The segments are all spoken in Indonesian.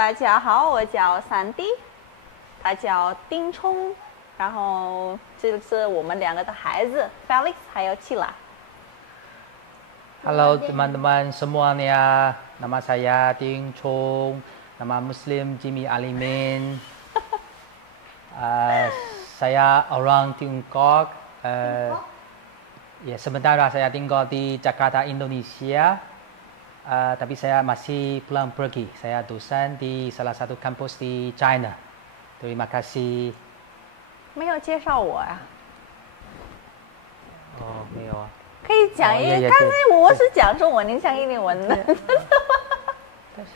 大家好，我叫三弟，他叫丁冲，然后这是我们两个的孩子 Felix 还有 Cila。Halo teman-teman semuanya, nama saya Ting Chung, nama Muslim Jimmy Alimin. Saya orang Tiongkok. Ya, sementara saya tinggal di Jakarta, Indonesia. Tapi saya masih pulang pergi. Saya dosen di salah satu kampus di China. Terima kasih. 没有介绍我呀？哦，没有啊。可以讲一，刚才我是讲中文，您讲印尼文的。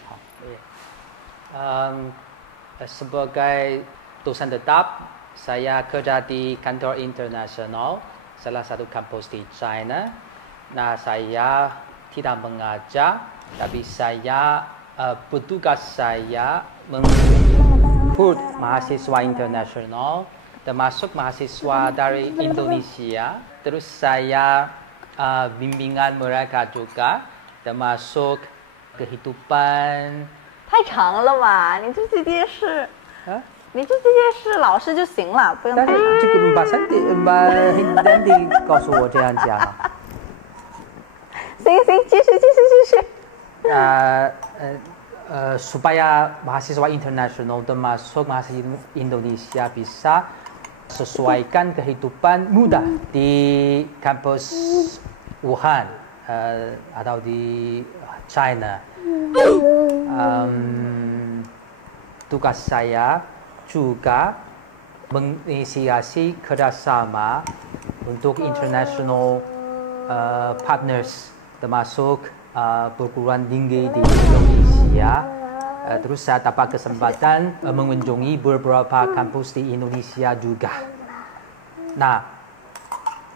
好，sebagai dosen tetap, saya kerja di kantor internasional, salah satu kampus di China. Nah, saya tidak mengajar, tapi saya petugas saya menjemput mahasiswa internasional, termasuk mahasiswa dari Indonesia. Terus saya bimbingan mereka juga, termasuk kehidupan. 太长了吧？你就这件事，你就这件事，老师就行了，不用太长。这个Mbak Hindi告诉我这样讲。行，继续。Supaya mahasiswa internasional termasuk mahasiswa Indonesia bisa sesuaikan kehidupan muda di kampus Wuhan atau di China. Tugas saya juga menginisiasi kerjasama untuk international partners, termasuk perguruan tinggi di Indonesia. Terus saya dapat kesempatan mengunjungi beberapa kampus di Indonesia juga. Nah,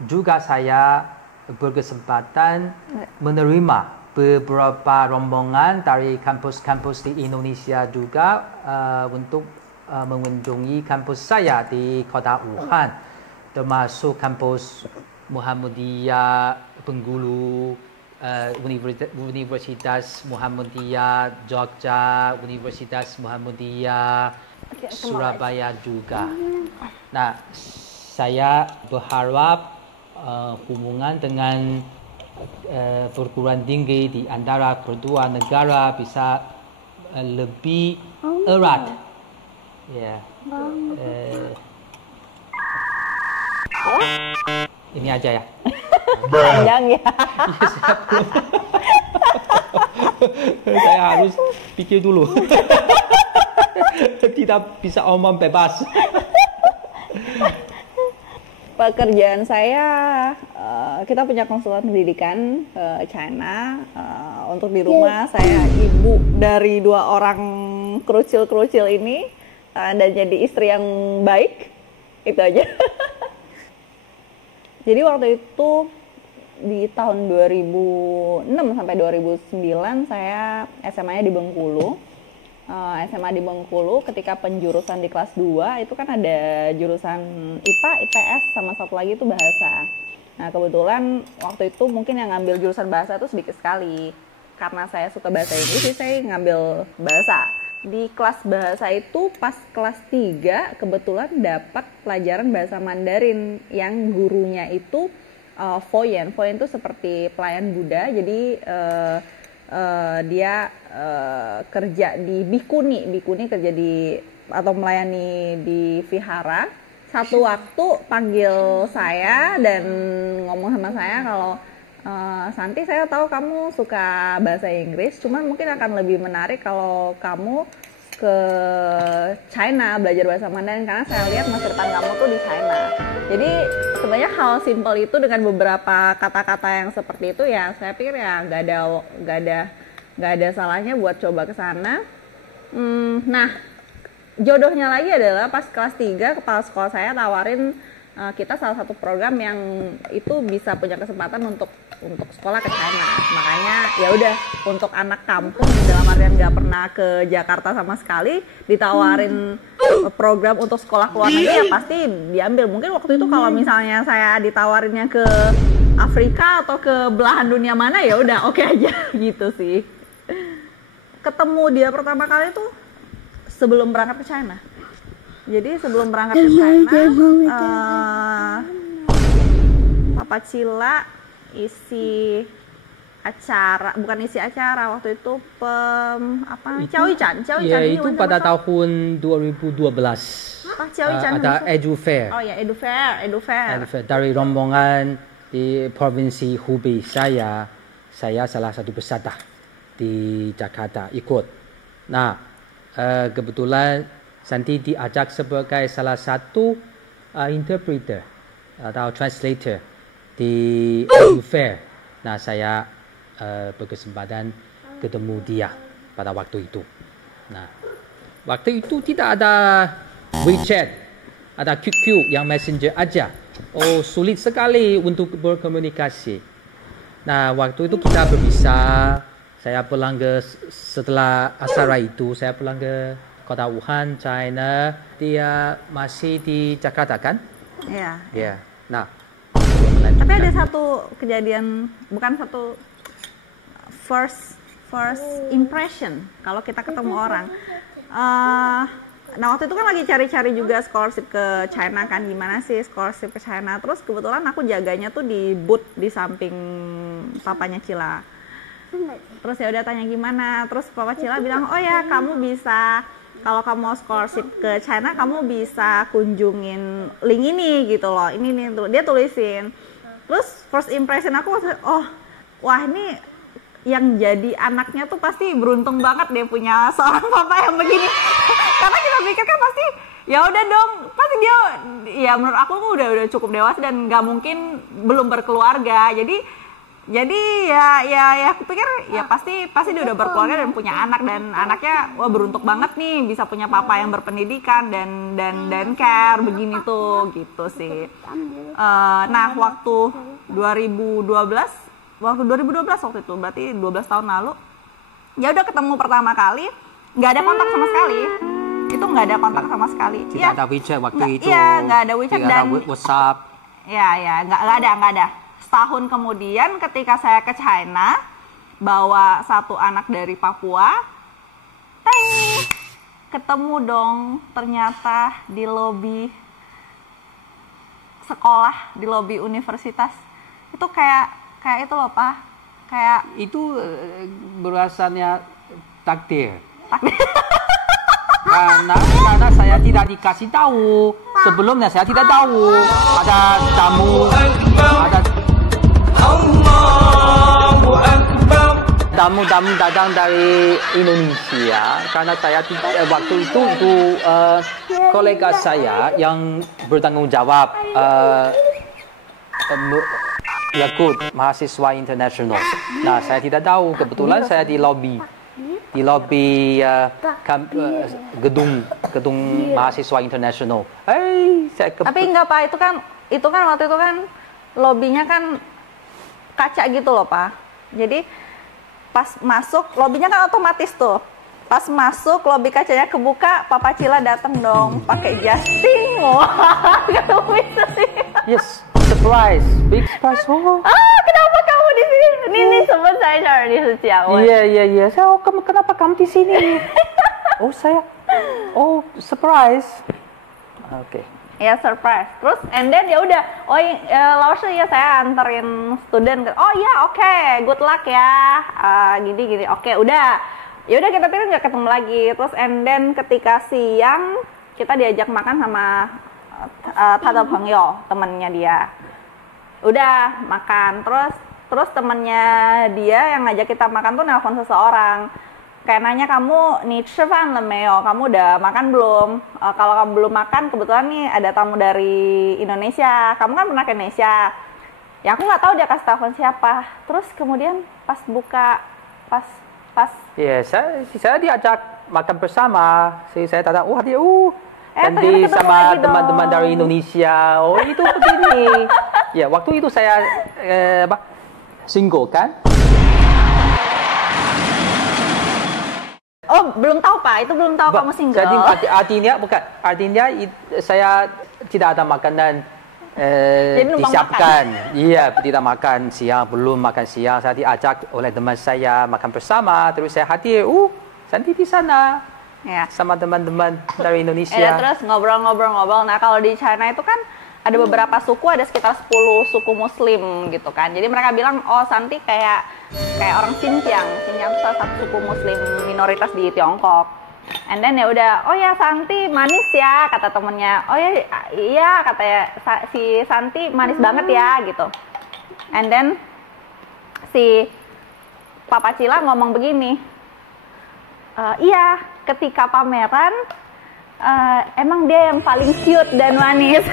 juga saya berkesempatan menerima beberapa rombongan dari kampus-kampus di Indonesia juga untuk mengunjungi kampus saya di kota Wuhan, termasuk kampus Muhammadiyah Bengkulu, Universitas Muhammadiyah Jogja, Universitas Muhammadiyah Surabaya juga. Nah, saya berharap hubungan dengan perguruan tinggi di antara kedua negara bisa lebih erat. Ya. Ini aja ya. Panjang ya. Saya harus pikir dulu. Tidak bisa omong bebas. Pekerjaan saya, kita punya konsultan pendidikan China. Untuk di rumah saya ibu dari 2 orang kerucil ini, dan jadi istri yang baik. Itu aja. Jadi waktu itu di tahun 2006 sampai 2009 saya SMA-nya di Bengkulu. SMA di Bengkulu ketika penjurusan di kelas 2 itu kan ada jurusan IPA, IPS sama satu lagi itu bahasa. Nah, kebetulan waktu itu mungkin yang ngambil jurusan bahasa itu sedikit sekali. Karena saya suka bahasa Inggris, jadi saya ngambil bahasa. Di kelas bahasa itu pas kelas 3 kebetulan dapat pelajaran bahasa Mandarin yang gurunya itu Foyen. Foyen itu seperti pelayan Buddha, jadi dia kerja di Bikuni kerja di atau melayani di vihara. Satu waktu panggil saya dan ngomong sama saya kalau Santi, saya tahu kamu suka bahasa Inggris, cuman mungkin akan lebih menarik kalau kamu ke China belajar bahasa Mandarin karena saya lihat masa depan kamu tuh di China. Jadi sebenarnya hal simpel itu dengan beberapa kata-kata yang seperti itu ya, saya pikir ya nggak ada salahnya buat coba ke sana. Nah, jodohnya lagi adalah pas kelas 3 kepala sekolah saya tawarin kita salah satu program yang itu bisa punya kesempatan untuk sekolah ke China. Makanya ya udah, untuk anak kampung dalam artian nggak pernah ke Jakarta sama sekali ditawarin program untuk sekolah ke luar negeri ya pasti diambil. Mungkin waktu itu kalau misalnya saya ditawarinnya ke Afrika atau ke belahan dunia mana ya udah oke aja gitu sih. Ketemu dia pertama kali tuh sebelum berangkat ke China. Jadi sebelum berangkat ke China, Papa Cila isi acara, bukan isi acara waktu itu Ciao-i-chan. Ya, itu pada tahun 2012. Ada Edu Fair. Oh ya, Edu Fair. Dari rombongan di provinsi Hubei saya salah satu peserta di Jakarta ikut. Nah, kebetulan Santi diajak sebagai salah satu interpreter atau translator di Edu Fair. Nah, saya berkesempatan ketemu dia pada waktu itu. Nah, waktu itu tidak ada WeChat, ada QQ yang messenger aja. Oh, sulit sekali untuk berkomunikasi. Nah, waktu itu kita berpisah. Saya pulang setelah acara itu, saya pulang ke kota Wuhan, China. Dia masih di Jakarta kan? Iya. Iya. Nah, tapi ada satu kejadian, bukan satu first impression kalau kita ketemu orang. Nah, waktu itu kan lagi cari-cari juga scholarship ke China kan, gimana sih scholarship ke China. Terus kebetulan aku jaganya tuh di booth di samping papanya Cila. Terus ya udah tanya gimana, terus Papa Cila bilang, oh ya kamu bisa, kalau kamu mau scholarship ke China kamu bisa kunjungin link ini gitu loh, ini nih tuh dia tulisin. Terus first impression aku, oh wah ini yang jadi anaknya tuh pasti beruntung banget deh punya seorang papa yang begini. Karena kita pikir kan pasti ya udah dong, pasti dia ya menurut aku udah cukup dewasa dan nggak mungkin belum berkeluarga. Jadi ya aku pikir ya pasti dia udah berkeluarga dan punya anak, dan anaknya wah beruntung banget nih bisa punya papa yang berpendidikan dan care begini tuh gitu sih. Nah, waktu 2012 waktu itu berarti 12 tahun lalu ya udah ketemu pertama kali, nggak ada kontak sama sekali. Itu nggak ada kontak sama sekali. Tidak ada WeChat waktu itu. Iya, nggak ada WeChat tidak dan ada WhatsApp. Ya, nggak ada. Setahun kemudian ketika saya ke China bawa satu anak dari Papua, ketemu dong ternyata di lobi sekolah, di lobi universitas. Itu kayak itu loh Pak, kayak itu berasalnya takdir. Karena saya tidak dikasih tahu. Sebelumnya saya tidak tahu ada tamu datang dari Indonesia. Karena saya tidak waktu itu kolega saya yang bertanggung jawab Yakut mahasiswa internasional. Nah, saya tidak tahu. Kebetulan saya di lobi gedung mahasiswa internasional. Tapi enggak Pak, itu kan waktu itu kan lobinya kan kaca gitu loh Pak. Jadi pas masuk lobinya kan otomatis tuh. Pas masuk lobi kacanya kebuka, Papa Cila datang dong pakai jasting. Wah, Yes, surprise, big surprise. Oh. Kenapa kamu di sini? Ini sebut saya Charlie Suciawan. Iya. Saya, kenapa kamu di sini? Surprise. Oke. Ya, surprise. Terus and then ya udah. Langsung ya saya anterin student. Oh ya, oke, good luck ya. Gini. Oke, udah. Ya udah kita pikir nggak ketemu lagi. Terus and then ketika siang kita diajak makan sama Tata Pengyo, temannya dia. Udah makan, terus temannya dia yang ngajak kita makan tuh nelpon seseorang. Kayak nanya, kamu nih Chifan le meo, kamu udah makan belum? Kalau kamu belum makan, kebetulan nih ada tamu dari Indonesia. Kamu kan pernah ke Indonesia. Ya aku nggak tahu dia kasih telepon siapa. Terus kemudian pas Iya, saya diajak makan bersama. Saya tanya, wah dia nanti sama teman-teman dari Indonesia. Oh itu begini. Ya waktu itu saya single kan. Oh belum tahu Pak, itu belum tahu kamu single. Jadi artinya saya tidak ada makanan disiapkan. Iya, tidak makan siang, belum makan siang. Saya diajak oleh teman saya makan bersama. Terus saya hadir. Santi di sana. Ya. sama teman-teman dari Indonesia. Ya, terus ngobrol-ngobrol. Nah, kalau di China itu kan ada beberapa suku, ada sekitar 10 suku muslim gitu kan. Jadi mereka bilang, oh Santi kayak orang Xinjiang. Xinjiang itu salah satu suku muslim minoritas di Tiongkok. And then ya udah, oh ya Santi manis ya, kata temennya. Oh ya, iya katanya si Santi manis banget ya gitu. And then si Papa Cila ngomong begini, iya ketika pameran emang dia yang paling cute dan manis.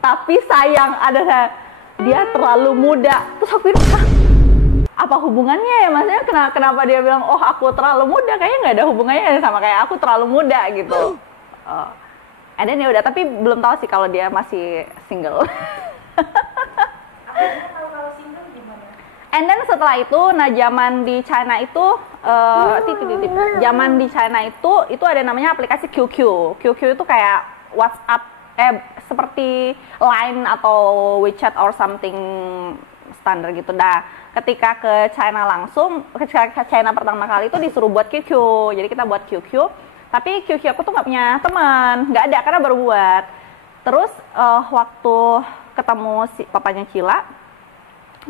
Tapi sayang adalah dia terlalu muda. Terus aku bilang, apa hubungannya ya, maksudnya kenapa dia bilang oh aku terlalu muda? Kayaknya nggak ada hubungannya sama kayak aku terlalu muda gitu. And then ya udah, tapi belum tahu sih kalau dia masih single. And then setelah itu, nah zaman di China itu, zaman di China itu ada namanya aplikasi QQ. QQ itu kayak WhatsApp, seperti Line atau WeChat or something standar gitu. Nah, ketika ke China ke China pertama kali itu disuruh buat QQ. Jadi kita buat QQ, tapi QQ aku tuh nggak punya teman, nggak ada karena baru buat. Terus waktu ketemu si papanya Cila,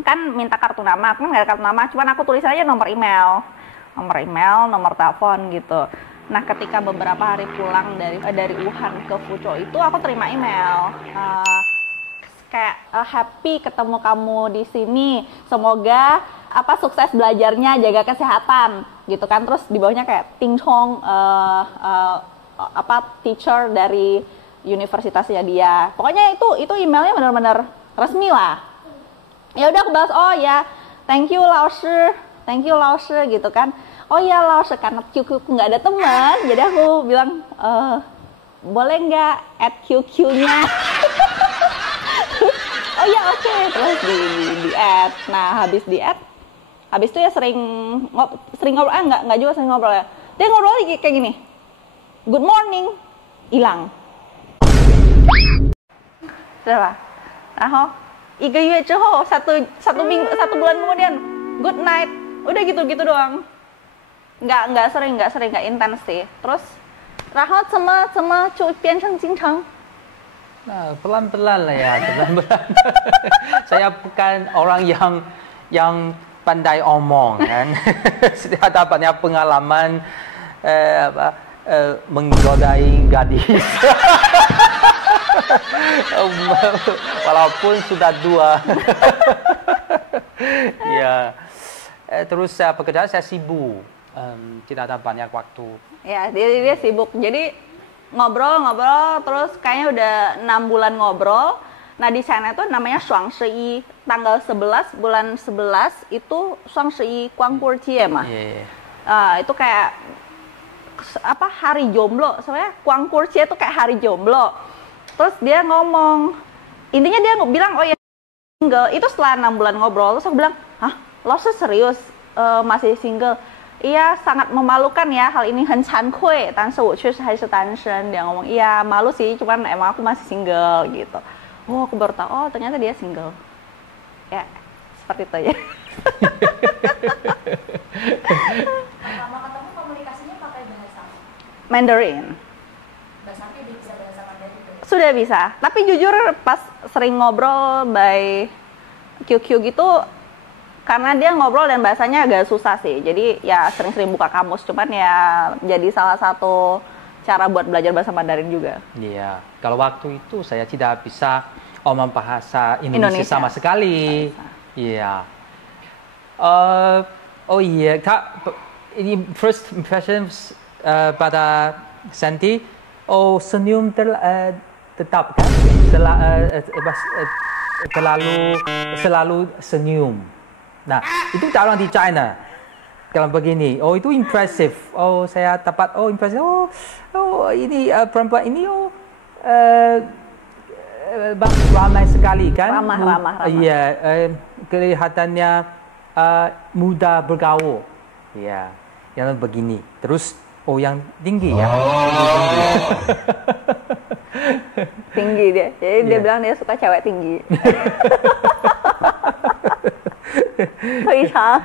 kan minta kartu nama, aku kan nggak ada kartu nama, cuman aku tulis aja nomor email, nomor telepon gitu. Nah, ketika beberapa hari pulang dari Wuhan ke Fuzhou itu, aku terima email kayak happy ketemu kamu di sini, semoga sukses belajarnya, jaga kesehatan gitu kan. Terus di bawahnya kayak Ting Chong teacher dari universitasnya dia. Pokoknya itu emailnya benar-benar resmi lah. Ya udah aku balas, oh ya, thank you Lao Shi gitu kan. Oh ya Lao Shi, karena QQ nggak ada teman, jadi aku bilang boleh nggak add QQ-nya? Oh ya oke. Terus di add. Nah habis di add, habis itu ya sering ngobrol, nggak juga sering ngobrol ya. Dia ngobrol lagi kayak gini, good morning, hilang. Sudah lah. Nah, 1 月之后, satu bulan kemudian, good night, udah gitu doang, nggak sering, nggak intens sih. Terus, 然后怎么就变成经常? Nah, pelan-pelan lah ya, pelan-pelan. Saya bukan orang yang pandai omong kan. Saya dapatnya pengalaman menggodai gadis. Walaupun sudah 2. Ya. Terus pekerjaan saya sibuk, tidak ada banyak waktu. Ya, dia sibuk. Jadi ngobrol terus kayaknya udah 6 bulan ngobrol. Nah, di sana itu namanya Shuangshi, tanggal 11 bulan 11 itu Shuangshi Guangguojie mah. Yeah. Itu kayak hari jomblo. Sebenarnya Guangguojie itu kayak hari jomblo. Terus dia ngomong, intinya dia bilang, oh ya single. Itu setelah 6 bulan ngobrol, terus aku bilang, hah, lo serius masih single? Iya, sangat memalukan ya hal ini, 很惭愧，但是我确实还是单身. Dia ngomong, iya malu sih, cuman emang aku masih single gitu. Oh, aku baru tahu, oh ternyata dia single. Ya, seperti itu ya. Pertama ketemu komunikasinya pakai bahasa Mandarin. Bahasanya udah bisa bahasa Mandarin tuh. Sudah bisa, tapi jujur pas sering ngobrol by QQ gitu, karena dia ngobrol dan bahasanya agak susah sih, jadi ya sering-sering buka kamus, cuman ya jadi salah satu cara buat belajar bahasa Mandarin juga. Iya, kalau waktu itu saya tidak bisa omong bahasa Indonesia sama sekali. Iya. Oh iya, ini first impressions pada Santi, senyum tetap kan, selalu senyum. Nah, itu orang di China kalau begini, itu impresif. Saya dapat, impresif. Ini perempuan ini, ramai sekali kan? Ramah. Iya, kelihatannya mudah bergaul. Iya, yang begini. Terus, yang tinggi ya. Tinggi dia. Jadi dia bilang dia suka cewek tinggi. 非常